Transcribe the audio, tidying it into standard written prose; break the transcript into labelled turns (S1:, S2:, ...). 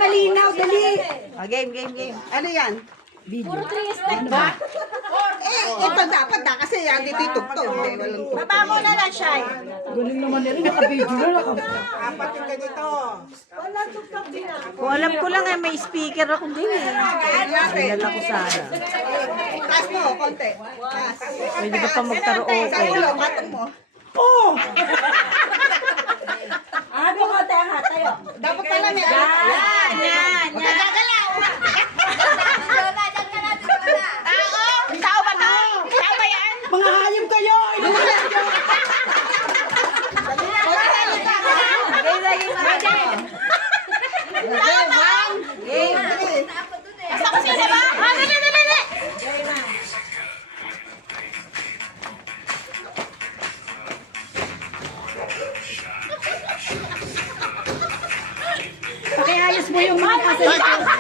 S1: malinaw, dali.
S2: Game. Ano yan?
S1: Puro 3
S2: Ano ba? Ito dapat na kasi yan dito itugtog. Walang tugtog. Baba mo na lang siya.
S1: Galing naman nila, naka-video na.
S2: Apat yung ganito.
S3: Kung alam ko lang may speaker ako din eh. Dala ko sana.
S2: Taas mo, konti. Taas.
S3: Pwede ka pa magkaraoke.
S2: Sa ulo, batong mo. Dapat pala may
S3: Yan.
S2: Nagagalaw. Tao ba to? Tao ba yan?
S1: Mga hayop kayo!
S2: Basta ko sila ba? Dali!
S1: Pakiayos mo yung mga kasalita.